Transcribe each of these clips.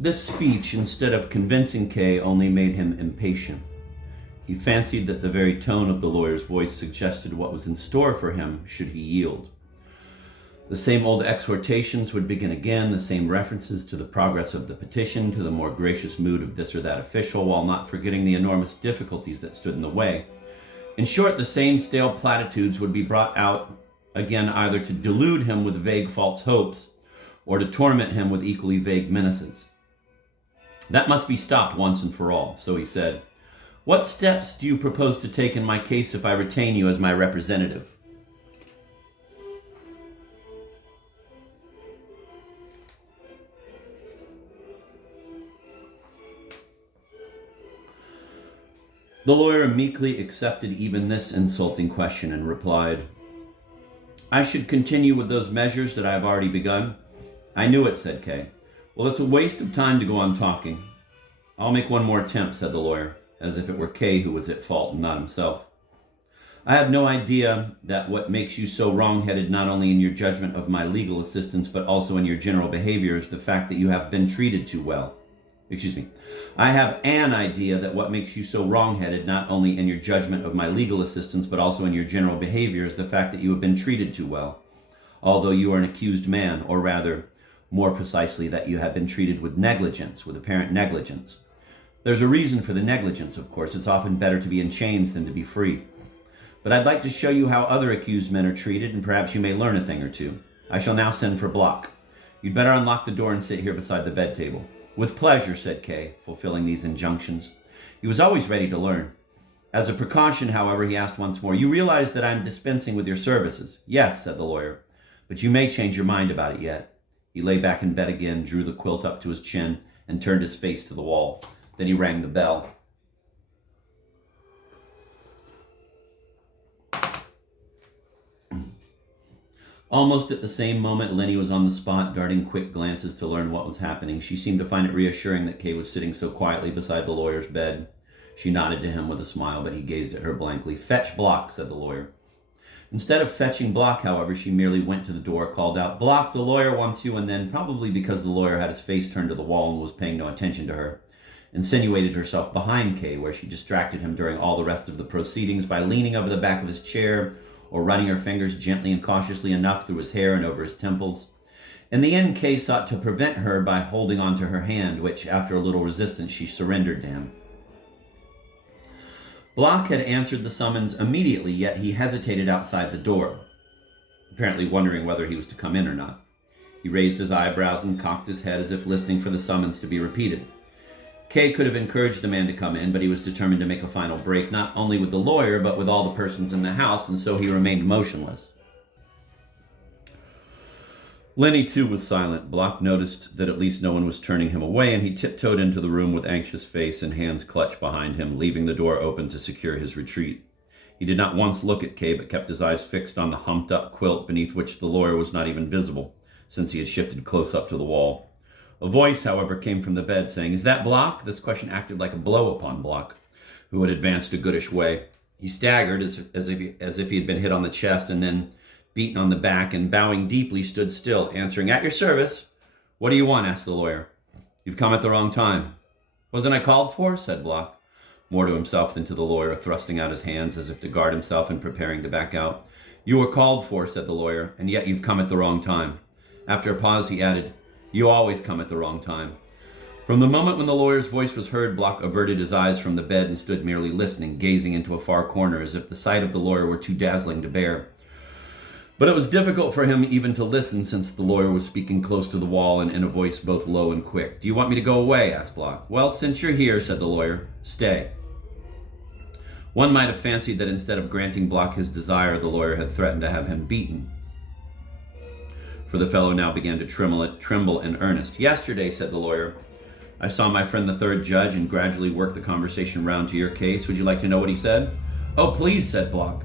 This speech, instead of convincing Kay, only made him impatient. He fancied that the very tone of the lawyer's voice suggested what was in store for him should he yield. The same old exhortations would begin again, the same references to the progress of the petition, to the more gracious mood of this or that official, while not forgetting the enormous difficulties that stood in the way. In short, the same stale platitudes would be brought out again, either to delude him with vague false hopes or to torment him with equally vague menaces. That must be stopped once and for all, so he said, "What steps do you propose to take in my case if I retain you as my representative?" The lawyer meekly accepted even this insulting question and replied, "I should continue with those measures that I have already begun." "I knew it," said Kay. "Well, it's a waste of time to go on talking." "I'll make one more attempt," said the lawyer, as if it were Kay who was at fault and not himself. "I have no idea that what makes you so wrong-headed not only in your judgment of my legal assistance but also in your general behavior is the fact that you have been treated too well. I have an idea that what makes you so wrong-headed not only in your judgment of my legal assistance but also in your general behavior is the fact that you have been treated too well, although you are an accused man, or rather, more precisely, that you have been treated with negligence, with apparent negligence. There's a reason for the negligence, of course. It's often better to be in chains than to be free. But I'd like to show you how other accused men are treated, and perhaps you may learn a thing or two. I shall now send for Block. You'd better unlock the door and sit here beside the bed table." "With pleasure," said Kay, fulfilling these injunctions. He was always ready to learn. As a precaution, however, he asked once more, "You realize that I'm dispensing with your services?" "Yes," said the lawyer, "but you may change your mind about it yet." He lay back in bed again, drew the quilt up to his chin, and turned his face to the wall. Then he rang the bell. Almost at the same moment, Lenny was on the spot, darting quick glances to learn what was happening. She seemed to find it reassuring that Kay was sitting so quietly beside the lawyer's bed. She nodded to him with a smile, but he gazed at her blankly. "Fetch Block," said the lawyer. Instead of fetching Block, however, she merely went to the door, called out, "Block, the lawyer wants you," and then, probably because the lawyer had his face turned to the wall and was paying no attention to her, insinuated herself behind Kay, where she distracted him during all the rest of the proceedings by leaning over the back of his chair or running her fingers gently and cautiously enough through his hair and over his temples. In the end, Kay sought to prevent her by holding on to her hand, which, after a little resistance, she surrendered to him. Block had answered the summons immediately, yet he hesitated outside the door, apparently wondering whether he was to come in or not. He raised his eyebrows and cocked his head as if listening for the summons to be repeated. Kay could have encouraged the man to come in, but he was determined to make a final break, not only with the lawyer, but with all the persons in the house, and so he remained motionless. Lenny, too, was silent. Block noticed that at least no one was turning him away, and he tiptoed into the room with anxious face and hands clutched behind him, leaving the door open to secure his retreat. He did not once look at Kay, but kept his eyes fixed on the humped-up quilt beneath which the lawyer was not even visible, since he had shifted close up to the wall. A voice, however, came from the bed, saying, "Is that Block?" This question acted like a blow upon Block, who had advanced a goodish way. He staggered as if he had been hit on the chest, and then beaten on the back, and bowing deeply, stood still, answering, "At your service." "What do you want?" asked the lawyer. "You've come at the wrong time." "Wasn't I called for?" said Block, more to himself than to the lawyer, thrusting out his hands as if to guard himself and preparing to back out. "You were called for," said the lawyer, "and yet you've come at the wrong time." After a pause, he added, "You always come at the wrong time." From the moment when the lawyer's voice was heard, Block averted his eyes from the bed and stood merely listening, gazing into a far corner as if the sight of the lawyer were too dazzling to bear. But it was difficult for him even to listen, since the lawyer was speaking close to the wall and in a voice both low and quick. "Do you want me to go away?" asked Block. "Well, since you're here," said the lawyer, "stay." One might have fancied that instead of granting Block his desire, the lawyer had threatened to have him beaten, for the fellow now began to tremble in earnest. "Yesterday," said the lawyer, "I saw my friend the third judge and gradually worked the conversation round to your case. Would you like to know what he said?" "Oh, please," said Block.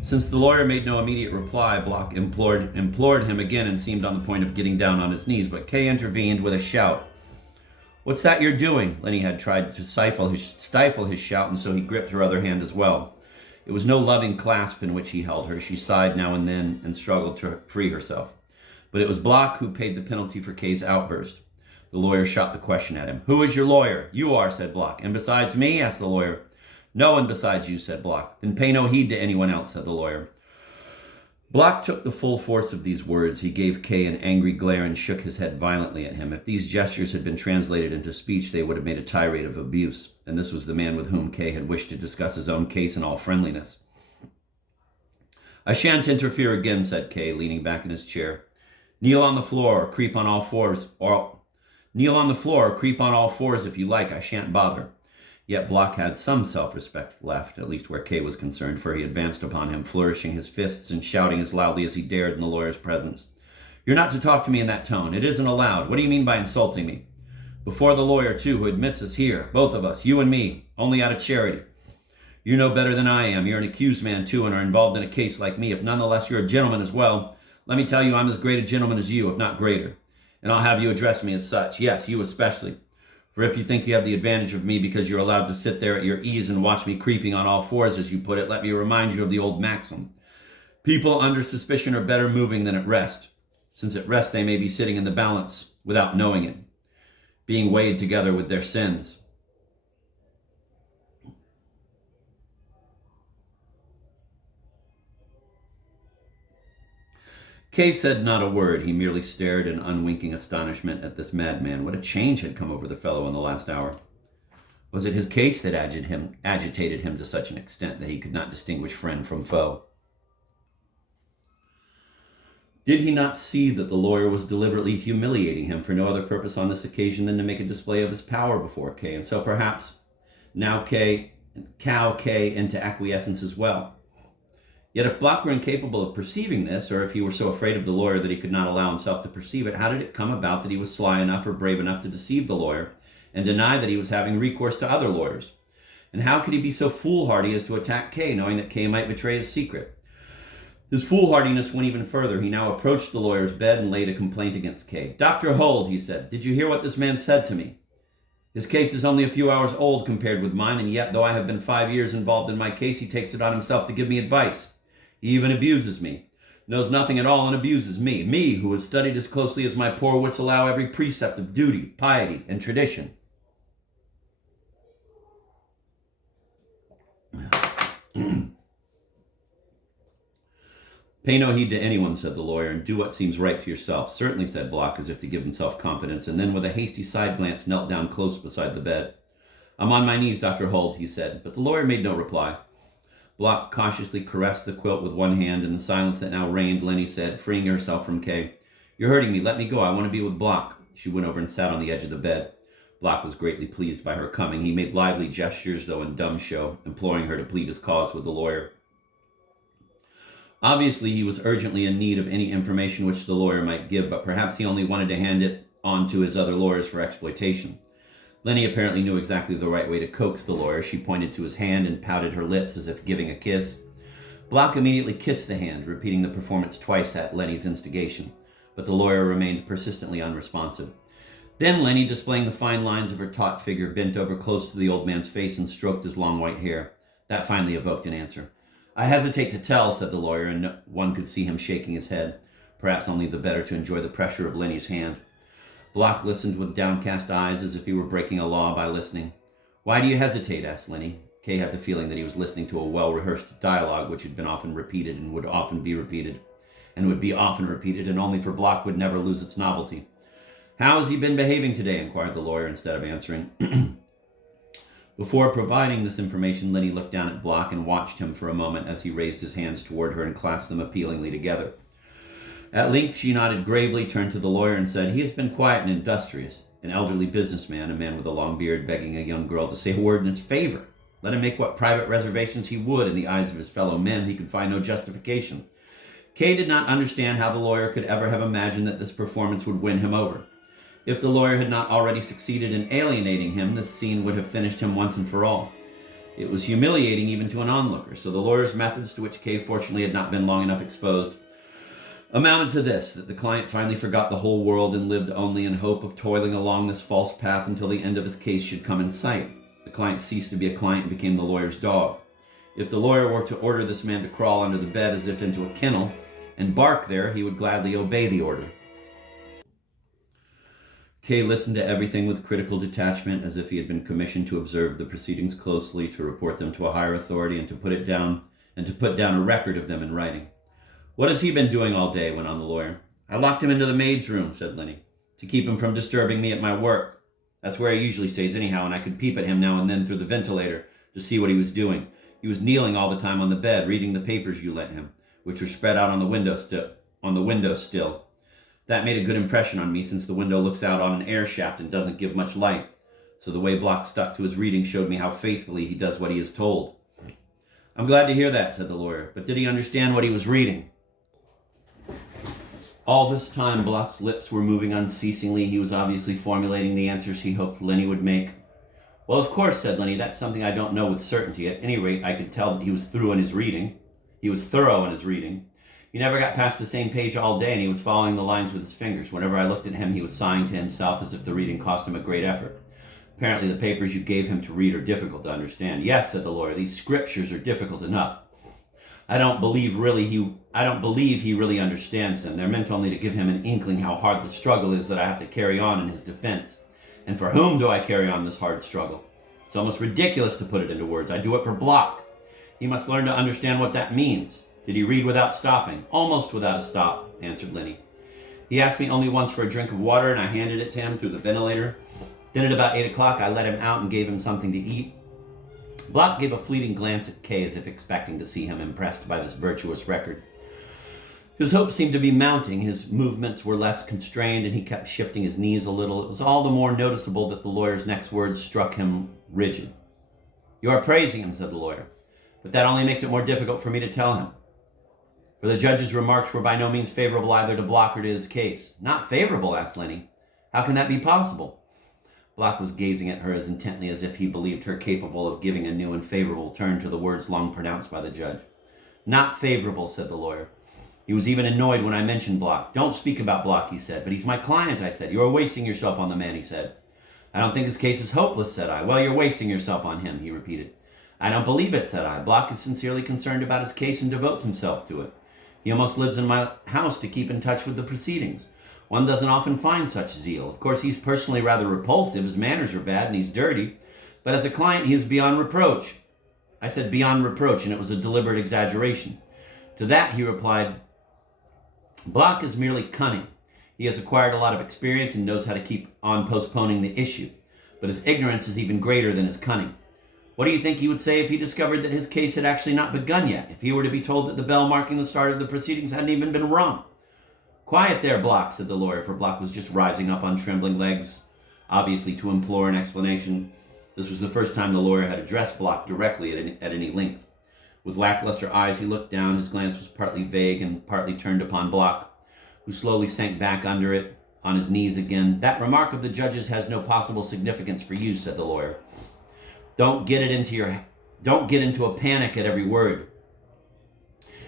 Since the lawyer made no immediate reply, Block implored him again and seemed on the point of getting down on his knees, but Kay intervened with a shout. "What's that you're doing?" Lenny had tried to stifle his shout, and so he gripped her other hand as well. It was no loving clasp in which he held her. She sighed now and then and struggled to free herself. But it was Block who paid the penalty for Kay's outburst. The lawyer shot the question at him. Who is your lawyer? You are, said Block. And besides me? Asked the lawyer. No one besides you, said Block. Then pay no heed to anyone else, said the lawyer. Block took the full force of these words. He gave Kay an angry glare and shook his head violently at him. If these gestures had been translated into speech, they would have made a tirade of abuse. And this was the man with whom Kay had wished to discuss his own case in all friendliness. I shan't interfere again, said Kay, leaning back in his chair. Kneel on the floor or creep on all fours, if you like. I shan't bother. Yet Block had some self-respect left, at least where Kay was concerned, for he advanced upon him, flourishing his fists and shouting as loudly as he dared in the lawyer's presence. You're not to talk to me in that tone. It isn't allowed. What do you mean by insulting me? Before the lawyer, too, who admits us here, both of us, you and me, only out of charity. You know better than I am. You're an accused man, too, and are involved in a case like me. If nonetheless you're a gentleman as well, let me tell you I'm as great a gentleman as you, if not greater. And I'll have you address me as such. Yes, you especially. For if you think you have the advantage of me because you're allowed to sit there at your ease and watch me creeping on all fours, as you put it, let me remind you of the old maxim. People under suspicion are better moving than at rest, since at rest they may be sitting in the balance without knowing it, being weighed together with their sins. Kay said not a word. He merely stared in unwinking astonishment at this madman. What a change had come over the fellow in the last hour. Was it his case that agitated him to such an extent that he could not distinguish friend from foe? Did he not see that the lawyer was deliberately humiliating him for no other purpose on this occasion than to make a display of his power before Kay, and so perhaps now cow Kay into acquiescence as well? Yet if Block were incapable of perceiving this, or if he were so afraid of the lawyer that he could not allow himself to perceive it, how did it come about that he was sly enough or brave enough to deceive the lawyer and deny that he was having recourse to other lawyers? And how could he be so foolhardy as to attack Kay, knowing that Kay might betray his secret? His foolhardiness went even further. He now approached the lawyer's bed and laid a complaint against Kay. Dr. Hold, he said, did you hear what this man said to me? His case is only a few hours old compared with mine, and yet, though I have been 5 years involved in my case, he takes it on himself to give me advice. He even abuses me, knows nothing at all and abuses me, who has studied as closely as my poor wits allow every precept of duty, piety, and tradition. Pay no heed to anyone, said the lawyer, and do what seems right to yourself. Certainly, said Block, as if to give himself confidence, and then with a hasty side glance knelt down close beside the bed. I'm on my knees, Dr. Holt, he said, but the lawyer made no reply. Block cautiously caressed the quilt with one hand. In the silence that now reigned, Lenny said, freeing herself from Kay, You're hurting me. Let me go. I want to be with Block. She went over and sat on the edge of the bed. Block was greatly pleased by her coming. He made lively gestures, though in dumb show, imploring her to plead his cause with the lawyer. Obviously, he was urgently in need of any information which the lawyer might give, but perhaps he only wanted to hand it on to his other lawyers for exploitation. Lenny apparently knew exactly the right way to coax the lawyer. She pointed to his hand and pouted her lips as if giving a kiss. Block immediately kissed the hand, repeating the performance twice at Lenny's instigation, but the lawyer remained persistently unresponsive. Then Lenny, displaying the fine lines of her taut figure, bent over close to the old man's face and stroked his long white hair. That finally evoked an answer. I hesitate to tell, said the lawyer, and one could see him shaking his head, perhaps only the better to enjoy the pressure of Lenny's hand. Block listened with downcast eyes as if he were breaking a law by listening. Why do you hesitate? Asked Lenny. Kay had the feeling that he was listening to a well-rehearsed dialogue which had been often repeated and would often be repeated, and would be often repeated, and only for Block would never lose its novelty. How has he been behaving today? Inquired the lawyer instead of answering. Before providing this information, Lenny looked down at Block and watched him for a moment as he raised his hands toward her and clasped them appealingly together. At length she nodded gravely, turned to the lawyer and said, He has been quiet and industrious, an elderly businessman, a man with a long beard, begging a young girl to say a word in his favor. Let him make what private reservations he would in the eyes of his fellow men, he could find no justification. Kay did not understand how the lawyer could ever have imagined that this performance would win him over. If the lawyer had not already succeeded in alienating him, this scene would have finished him once and for all. It was humiliating even to an onlooker, so the lawyer's methods, to which Kay fortunately had not been long enough exposed, amounted to this, that the client finally forgot the whole world and lived only in hope of toiling along this false path until the end of his case should come in sight. The client ceased to be a client and became the lawyer's dog. If the lawyer were to order this man to crawl under the bed as if into a kennel and bark there, he would gladly obey the order. Kay listened to everything with critical detachment, as if he had been commissioned to observe the proceedings closely, to report them to a higher authority, and to put down a record of them in writing. "What has he been doing all day?" went on the lawyer. "I locked him into the maid's room," said Lenny, "to keep him from disturbing me at my work. That's where he usually stays anyhow, and I could peep at him now and then through the ventilator to see what he was doing. He was kneeling all the time on the bed, reading the papers you lent him, which were spread out on the window still. That made a good impression on me, since the window looks out on an air shaft and doesn't give much light. So the way Block stuck to his reading showed me how faithfully he does what he is told." "I'm glad to hear that," said the lawyer. "But did he understand what he was reading?" All this time, Block's lips were moving unceasingly. He was obviously formulating the answers he hoped Lenny would make. "Well, of course," said Lenny, "that's something I don't know with certainty. At any rate, I could tell that he was thorough in his reading. He never got past the same page all day, and he was following the lines with his fingers. Whenever I looked at him, he was sighing to himself as if the reading cost him a great effort. Apparently the papers you gave him to read are difficult to understand." "Yes," said the lawyer, "these scriptures are difficult enough. I don't believe he really understands them. They're meant only to give him an inkling how hard the struggle is that I have to carry on in his defense. And for whom do I carry on this hard struggle? It's almost ridiculous to put it into words. I do it for Block. He must learn to understand what that means." "Did he read without stopping?" "Almost without a stop," answered Lenny. "He asked me only once for a drink of water, and I handed it to him through the ventilator. Then at about 8 o'clock, I let him out and gave him something to eat." Block gave a fleeting glance at Kay, as if expecting to see him impressed by this virtuous record. His hopes seemed to be mounting. His movements were less constrained, and he kept shifting his knees a little. It was all the more noticeable that the lawyer's next words struck him rigid. "You are praising him," said the lawyer, "but that only makes it more difficult for me to tell him. For the judge's remarks were by no means favorable either to Block or to his case." "Not favorable?" asked Lenny. "How can that be possible?" Block was gazing at her as intently as if he believed her capable of giving a new and favorable turn to the words long pronounced by the judge. "Not favorable," said the lawyer. "He was even annoyed when I mentioned Block. 'Don't speak about Block,' he said. 'But he's my client,' I said. 'You are wasting yourself on the man,' he said. 'I don't think his case is hopeless,' said I. 'Well, you're wasting yourself on him,' he repeated. 'I don't believe it,' said I. 'Block is sincerely concerned about his case and devotes himself to it. He almost lives in my house to keep in touch with the proceedings. One doesn't often find such zeal. Of course, he's personally rather repulsive. His manners are bad and he's dirty. But as a client, he is beyond reproach.' I said beyond reproach, and it was a deliberate exaggeration. To that he replied, 'Block is merely cunning. He has acquired a lot of experience and knows how to keep on postponing the issue. But his ignorance is even greater than his cunning. What do you think he would say if he discovered that his case had actually not begun yet? If he were to be told that the bell marking the start of the proceedings hadn't even been rung?' 'Quiet there, Block,' said the lawyer, for Block was just rising up on trembling legs, obviously to implore an explanation. This was the first time the lawyer had addressed Block directly at any length. With lackluster eyes, he looked down. His glance was partly vague and partly turned upon Block, who slowly sank back under it, on his knees again. 'That remark of the judge's has no possible significance for you,' said the lawyer. Don't get into a panic at every word.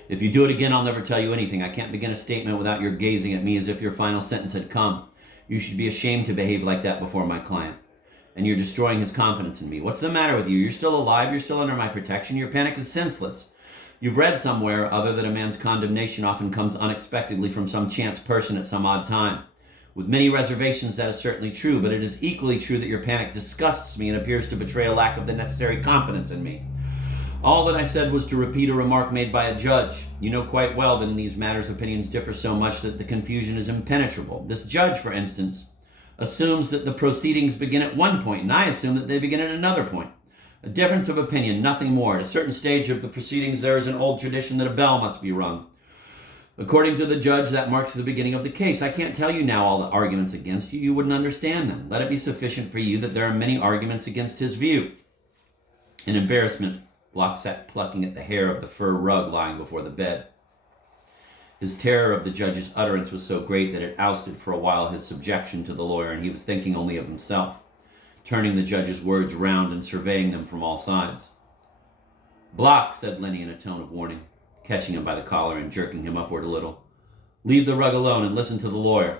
If you do it again, I'll never tell you anything. I can't begin a statement without your gazing at me as if your final sentence had come. You should be ashamed to behave like that before my client. And you're destroying his confidence in me. What's the matter with you? You're still alive. You're still under my protection. Your panic is senseless. You've read somewhere other that a man's condemnation often comes unexpectedly from some chance person at some odd time. With many reservations, that is certainly true, but it is equally true that your panic disgusts me and appears to betray a lack of the necessary confidence in me. All that I said was to repeat a remark made by a judge. You know quite well that in these matters opinions differ so much that the confusion is impenetrable. This judge, for instance, assumes that the proceedings begin at one point, and I assume that they begin at another point. A difference of opinion, nothing more. At a certain stage of the proceedings, there is an old tradition that a bell must be rung. According to the judge, that marks the beginning of the case. I can't tell you now all the arguments against you. You wouldn't understand them. Let it be sufficient for you that there are many arguments against his view." In embarrassment, Block sat plucking at the hair of the fur rug lying before the bed. His terror of the judge's utterance was so great that it ousted for a while his subjection to the lawyer, and he was thinking only of himself, turning the judge's words round and surveying them from all sides. "Block," said Lenny in a tone of warning, catching him by the collar and jerking him upward a little. "Leave the rug alone and listen to the lawyer.